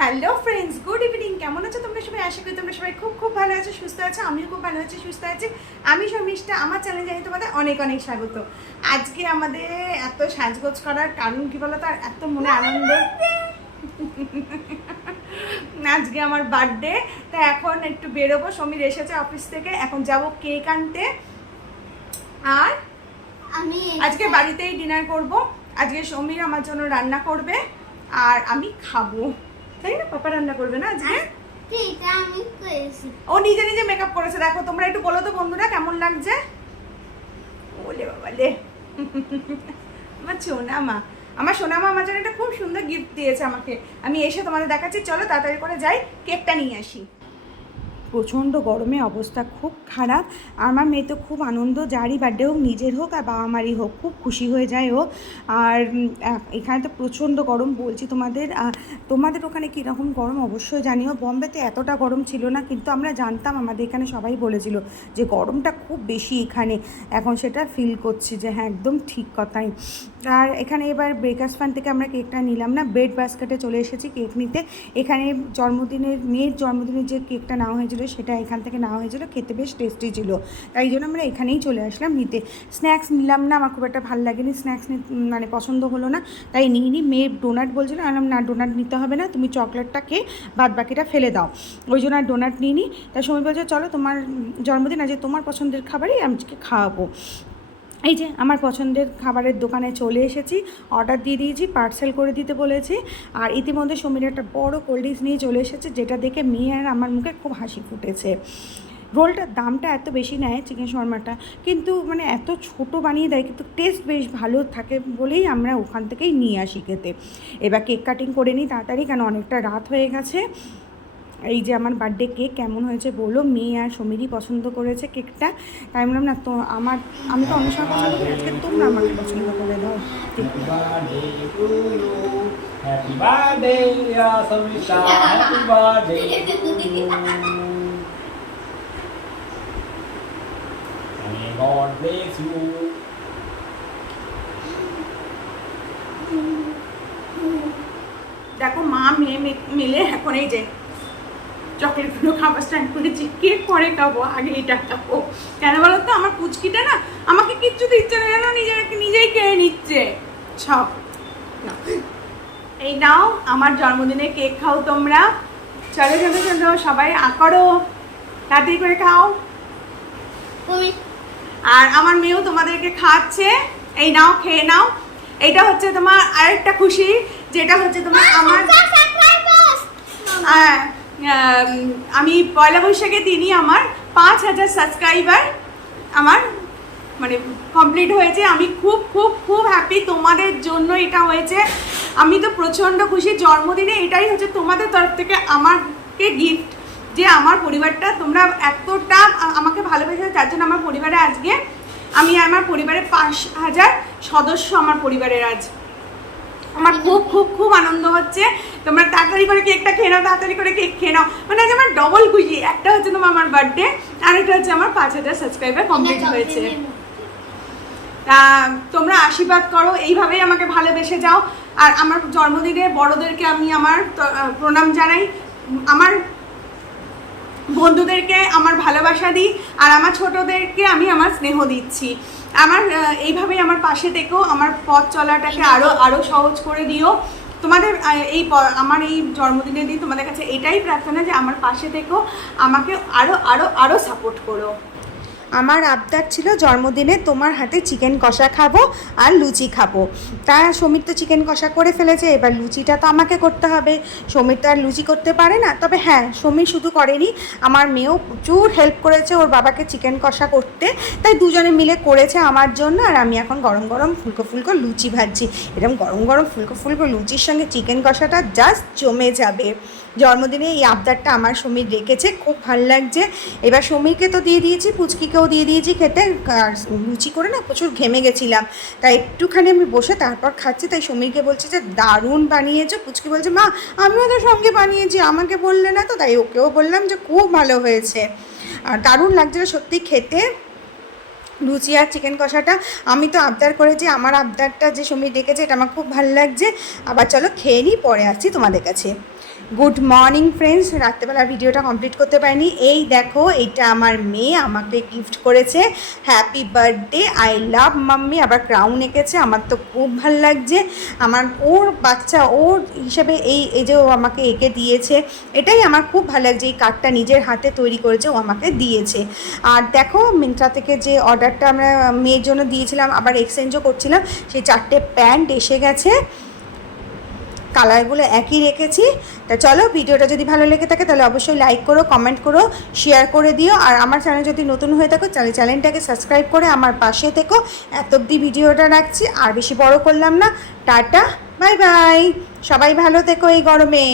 Hello friends, good evening. কেমন আছো তোমরা সবাই? আশা করি তোমরা সবাই খুব খুব ভালো আছো, সুস্থ আছো। আমিও খুব ভালো আছি, সুস্থ আছি। আমি শর্মিষ্ঠা, আমার চ্যানেলে জানি তোমাদের অনেক অনেক স্বাগত। আজকে আমাদের এত সাজগোজ করার কারণ কি বলো তো, আর এত মনে আনন্দ। আজকে আমার বার্থডে, তা এখন একটু বেরোবো। সমীর এসেছে অফিস থেকে, এখন যাব কেক আনতে। আর আমি আজকে বাড়িতেই ডিনার করব। আজকে সমীর আমার জন্য রান্না করবে আর আমি খাবো, তাই না? পাপা রান্না করবে না আজকে? ও নিজে নিজে মেকআপ করেছে। দেখো তোমরা একটু বলো তো বন্ধুরা, কেমন লাগছে? ওলে বাবা লে, আমার সোনামা, আমার সোনামা আমার জন্য একটা খুব সুন্দর গিফট দিয়েছে আমাকে। আমি এসে তোমাদের দেখাচ্ছি, চলো তাড়াতাড়ি করে যাই, কেকটা নিয়ে আসি। প্রচণ্ড গরমে অবস্থা খুব খারাপ। আমার মেয়ে তো খুব আনন্দ, যারই বার্থডে হোক, নিজের হোক আর বাবা মারই হোক, খুব খুশি হয়ে যায় ও। আর এখানে তো প্রচণ্ড গরম বলছি তোমাদের। তোমাদের ওখানে কীরকম গরম অবশ্যই জানিও। বম্বেতে এতটা গরম ছিল না, কিন্তু আমরা জানতাম, আমাদের এখানে সবাই বলেছিল যে গরমটা খুব বেশি এখানে। এখন সেটা ফিল করছি যে হ্যাঁ, একদম ঠিক কথাই। আর এখানে এবার ব্রেকফাস্ট ফান থেকে আমরা কেকটা নিলাম না, ব্রেড বাস্কেটে চলে এসেছি কেক নিতে। এখানে মেয়ের জন্মদিনের যে কেকটা নেওয়া হয়েছিল সেটা এখান থেকে নেওয়া হয়েছিল, খেতে বেশ টেস্টি ছিল, তাই জন্য আমরা এখানেই চলে আসলাম নিতে। স্ন্যাক্স নিলাম না, আমার খুব একটা ভালো লাগেনি, স্ন্যাক্স মানে পছন্দ হলো না, তাই নিইনি। মেয়ের ডোনাট বলছিল, আমি না, ডোনাট নিতে হবে না, তুমি চকলেটটা খেয়ে বাদ বাকিটা ফেলে দাও, ওই জন্য আর ডোনাট নিইনি। তাই সময় বলছে চলো তোমার জন্মদিন, আজ তোমার পছন্দের খাবারই আমি খাওয়াবো। এই যে আমার পছন্দের খাবারের দোকানে চলে এসেছি, অর্ডার দিয়ে দিয়েছি, পার্সেল করে দিতে বলেছি। আর ইতিমধ্যে সমীর একটা বড় কোল্ড ড্রিঙ্কস নিয়ে চলে এসেছে, যেটা দেখে মেয়ে আর আমার মুখে খুব হাসি ফুটেছে। রোলটার দামটা এত বেশি নেয়, চিকেন শর্মাটা, কিন্তু মানে এত ছোট বানিয়ে দেয়, কিন্তু টেস্ট বেশ ভালো থাকে বলেই আমরা ওখান থেকেই নিয়ে আসি খেতে। এবার কেক কাটিং করে নিই তাড়াতাড়ি, কেন অনেকটা রাত হয়ে গেছে। এই যে আমার বার্থডে কেক কেমন হয়েছে বলো। মেয়ে আর সমীরই পছন্দ করেছে কেকটা, তাই বললাম না তো আমি তো অন্য সময় পছন্দ করি, আজকে তোমরা আমাকে পছন্দ করে দাও। Happy birthday Samisha, happy birthday to you. May God bless you. দেখো মা মেয়ে মিলে এখন এই যে চকলেটগুলো খাবার স্ট্যান্ড করেছি। কেক পরে খাবো, আগে এটা খাবো। কেন বলো তো, আমার পুচকিটা না আমাকে কিচ্ছু দিচ্ছে না, যেন নিজেই খেয়ে নিচ্ছে সব। এই নাও আমার জন্মদিনে কেক খাও তোমরা। চলো চলো চলো, সবাই করো, তাড়াতাড়ি করে খাও। আর আমার মেয়েও তোমাদেরকে খাওয়াচ্ছে, এই নাও, খেয়ে নাও। এইটা হচ্ছে তোমার আরেকটা খুশি, যেটা হচ্ছে তোমার আমার আমি পয়লা বৈশাখের দিনই আমার 5000 সাবস্ক্রাইবার আমার মানে কমপ্লিট হয়েছে। আমি খুব খুব খুব হ্যাপি, তোমাদের জন্য এটা হয়েছে। আমি তো প্রচণ্ড খুশি। জন্মদিনে এটাই হচ্ছে তোমাদের তরফ থেকে আমাকে গিফট, যে আমার পরিবারটা তোমরা এতটা আমাকে ভালোবেসে, যার জন্য আমার পরিবারে আজকে আমার পরিবারে 5000 সদস্য আমার পরিবারের আজ। আমার খুব খুব খুব আনন্দ হচ্ছে। তোমরা তাড়াতাড়ি করে কেকটা খেয়ে নাও, তাড়াতাড়ি করে কেক খেয়ে নাও। মানে আজ আমার ডবল খুশি, একটা হচ্ছে তোমার আমার বার্থডে, আর একটা হচ্ছে আমার 5000 সাবস্ক্রাইবার কমপ্লিট হয়েছে। তা তোমরা আশীর্বাদ করো, এইভাবেই আমাকে ভালোবেসে যাও। আর আমার জন্মদিনে বড়োদেরকে আমি আমার প্রণাম জানাই, আমার বন্ধুদেরকে আমার ভালোবাসা দিই, আর আমার ছোটদেরকে আমি আমার স্নেহ দিচ্ছি। আমার এইভাবেই আমার পাশে থেকেও আমার পথ চলাটাকে আরও সহজ করে দিও। তোমাদের আমার এই জন্মদিনের দিন তোমাদের কাছে এটাই প্রার্থনা, যে আমার পাশে থেকেও আমাকে আরও সাপোর্ট করো। আমার আবদার ছিল জন্মদিনে তোমার হাতে চিকেন কষা খাবো আর লুচি খাবো। তা সমীর তো চিকেন কষা করে ফেলেছে, এবার লুচিটা তো আমাকে করতে হবে। সমীর তো আর লুচি করতে পারে না, তবে হ্যাঁ, সমীর শুধু করেনি, আমার মেয়েও প্রচুর হেল্প করেছে ওর বাবাকে চিকেন কষা করতে। তাই দুজনে মিলে করেছে আমার জন্য। আর আমি এখন গরম গরম ফুলকো ফুলকো লুচি ভাজছি। এরকম গরম গরম ফুলকো ফুলকো লুচির সঙ্গে চিকেন কষাটা জাস্ট জমে যাবে। জন্মদিনে এই আবদারটা আমার সমীর রেখেছে, খুব ভালো লাগছে। এবার সমীরকে তো দিয়ে দিয়েছি, পুচকিকেও দিয়ে দিয়েছি খেতে। আর লুচি করে না প্রচুর ঘেমে গেছিলাম, তাই একটুখানি আমি বসে তারপর খাচ্ছি। তাই সমীরকে বলছি যে দারুণ বানিয়েছো। পুচকি বলছে মা আমিও তো সঙ্গে বানিয়েছি, আমাকে বললে না তো। তাই ওকেও বললাম যে খুব ভালো হয়েছে, আর দারুণ লাগছিল সত্যি খেতে লুচি আর চিকেন কষাটা। আমি তো আবদার করেছি, আমার আবদারটা যে সমীর ডেকেছে, এটা আমার খুব ভালো লাগছে। আবার চলো খেয়ে নিই, পরে আসছি তোমাদের কাছে। গুড মর্নিং ফ্রেন্ডস, রাত্রেবেলা ভিডিওটা কমপ্লিট করতে পারিনি। এই দেখো, এইটা আমার মেয়ে আমাকে গিফট করেছে, happy birthday, I love mummy. আবার ক্রাউন এঁকেছে, আমার তো খুব ভাল লাগছে। আমার ওর বাচ্চা ওর হিসেবে এই যে ও আমাকে এঁকে দিয়েছে, এটাই আমার খুব ভালো লাগছে। এই কার্ডটা নিজের হাতে তৈরি করেছে, ও আমাকে দিয়েছে। আর দেখো, মিন্ত্রা থেকে যে অর্ডারটা আমরা মেয়ের জন্য দিয়েছিলাম, আবার এক্সচেঞ্জও করছিলাম, সেই 4টে প্যান্ট এসে গেছে। কালারগুলো একই রেখেছি। তা চলো, ভিডিওটা যদি ভালো লেগে থাকে তাহলে অবশ্যই লাইক করো, কমেন্ট করো, শেয়ার করে দিও। আর আমার চ্যানেল যদি নতুন হয়ে থাকো তাহলে চ্যানেলটাকে সাবস্ক্রাইব করে আমার পাশে থেকো। এত অবধি ভিডিওটা রাখছি, আর বেশি বড় করলাম না। টাটা, বাই বাই, সবাই ভালো থেকো এই গরমে।